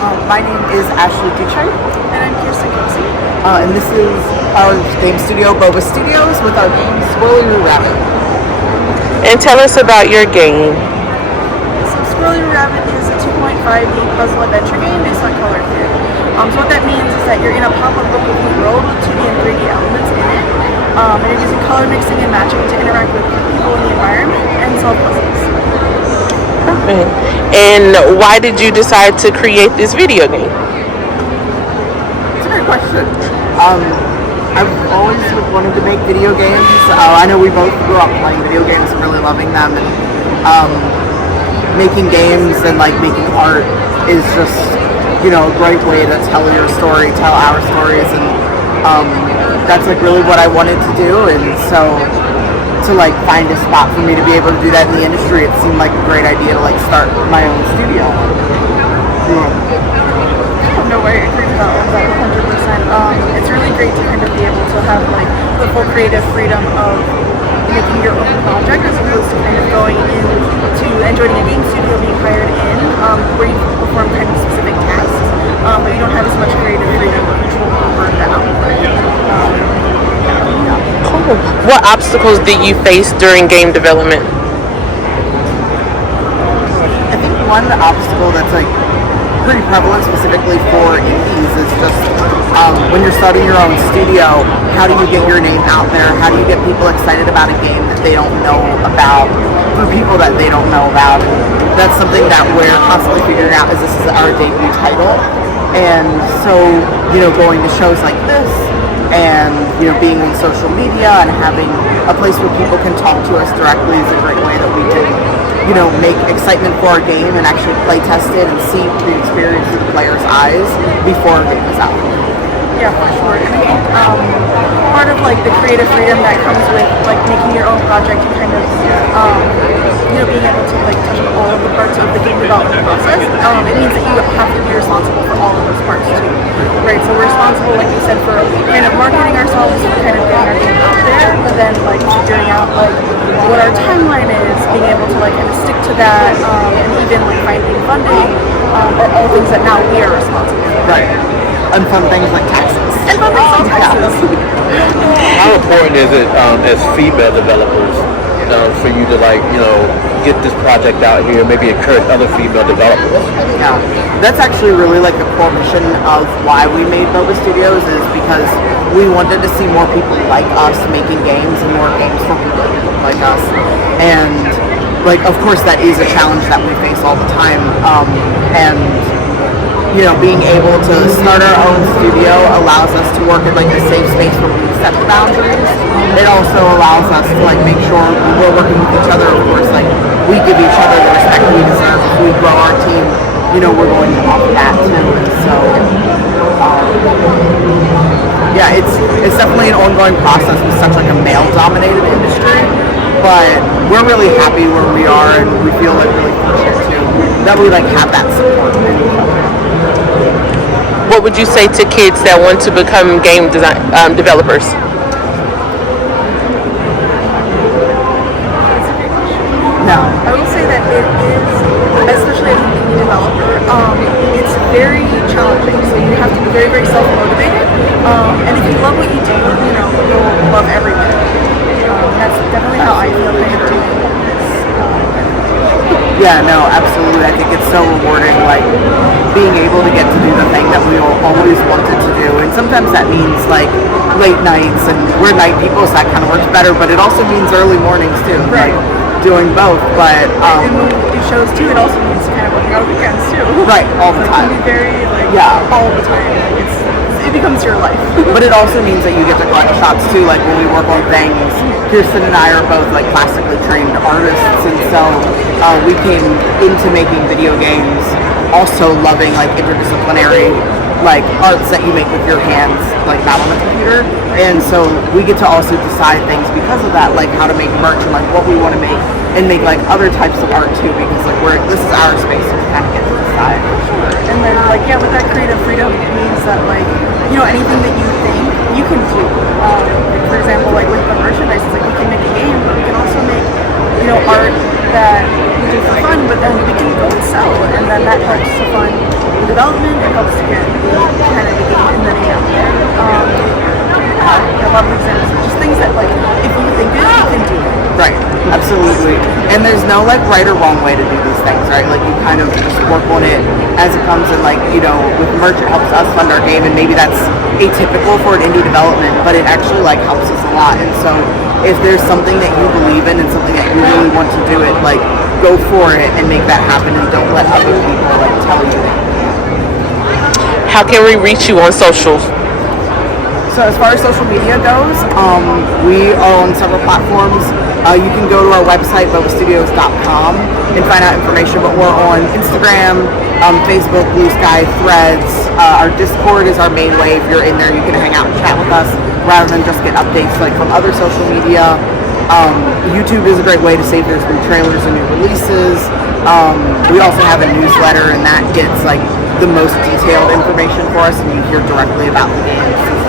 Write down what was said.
My name is Ashley Duchay. And I'm Kirsten Kelsey. And this is our game studio, Boba Studios, with our game Squirrely Roo Rabbit. And tell us about your game. So Squirrely Roo Rabbit is a 2.5D puzzle adventure game based on color theory. So what that means is that you're in a pop-up book with a world with 2D and 3D elements in it. And you're using color mixing and matching to interact with people in the environment and solve puzzles. Okay. And why did you decide to create this video game? It's a great question. I've always wanted to make video games. I know we both grew up playing video games and really loving them. And making games and like making art is just, you know, a great way to tell your story, tell our stories, and that's like really what I wanted to do. And so to like find a spot for me to be able to do that in the industry, it seemed like a great idea to like start my own studio. No way, I agree with that 100%. It's really great to kind of be able to have like the full creative freedom of making your own project as opposed to kind of going into and joining a game studio, being hired in, where you perform kind of specific tasks, but you don't have as much creative freedom or control over the output. Cool. What obstacles did you face during game development? I think one obstacle that's like pretty prevalent specifically for indies is just when you're starting your own studio, how do you get your name out there? How do you get people excited about a game that they don't know about through people that they don't know about? That's something that we're constantly figuring out, as this is our debut title. And so, you know, going to shows like this and, you know, being in social media and having a place where people can talk to us directly is a great way that we can, you know, make excitement for our game and actually play test it and see the experience through the player's eyes before the game is out. Yeah, for sure. And I think part of like the creative freedom that comes with like making your own project and kind of you know, being able to like touch on all of the parts of the game development process, it means that you have to be responsible for all of those parts too, right? So we're responsible, like you said, for kind of marketing ourselves and kind of getting our game out there, but then like figuring out like what our timeline is, being able to like kind of stick to that, and even like finding funding, are all things that now we are responsible for. Right. And fun things like taxes. And fun things like taxes. How important is it as female developers for you to like, you know, get this project out here, maybe encourage other female developers? Yeah, that's actually really like the core mission of why we made Boba Studios, is because we wanted to see more people like us making games and more games for people like us. And like, of course, that is a challenge that we face all the time. And you know, being able to start our own studio allows us to work in like a safe space where we set the boundaries. It also allows us to like make sure we're working with each other. Of course, like we give each other the respect we deserve. If we grow our team, you know, we're going to offer that too. And so, yeah, it's definitely an ongoing process with such like a male-dominated industry. But we're really happy where we are, and we feel like really fortunate too that we like have that support in each other. What would you say to kids that want to become game developers? No. I will say that it is, especially as an indie developer, it's very challenging. So you have to be very, very self-motivated. And if you love what you do, you know, you'll love every minute. That's definitely how I feel kind of doing this. Yeah, no, absolutely. I think it's so rewarding, like, being able to get to do the thing that we always wanted to do. And sometimes that means, like, late nights, and we're night people, so that kind of works better. But it also means early mornings, too. Right. Like, doing both, but... and when we do shows, too, it also means kind of working on weekends, too. Right, all the time. It can be very, like, yeah, all the time. Like, it becomes your life. But it also means that you get to collect shots too, like when we work on things. Kirsten and I are both like classically trained artists, and so we came into making video games also loving like interdisciplinary like arts that you make with your hands, like not on the computer. And so we get to also decide things because of that, like how to make merch and like what we want to make, and make like other types of art too, because like this is our space, so we kind of get to decide. And then like, yeah, with that creative freedom, it means that like, you know, anything that you think you can do. For example, like with the merchandise, it's like we can make a game, but we can also make, you know, art that we do for fun, but then we can go and sell, and then that helps to fund the development. It helps to get kind of the game in the name out there. A lot of examples, just things that like if you think it, you can do it. Right, absolutely. And there's no like right or wrong way to do these things, right? Like you kind of just work on it as it comes, and like, you know, with merch it helps us fund our game, and maybe that's atypical for an indie development, but it actually like helps us a lot. And so if there's something that you believe in and something that you really want to do it, like go for it and make that happen, and don't let other people like tell you that you can't. How can we reach you on socials? So as far as social media goes, we are on several platforms. You can go to our website, bobastudios.com, and find out information, but we're on Instagram, Facebook, Blue Sky, Threads. Our Discord is our main way. If you're in there, you can hang out and chat with us rather than just get updates like from other social media. YouTube is a great way to save those new trailers and new releases. We also have a newsletter, and that gets like the most detailed information for us, and you hear directly about the games.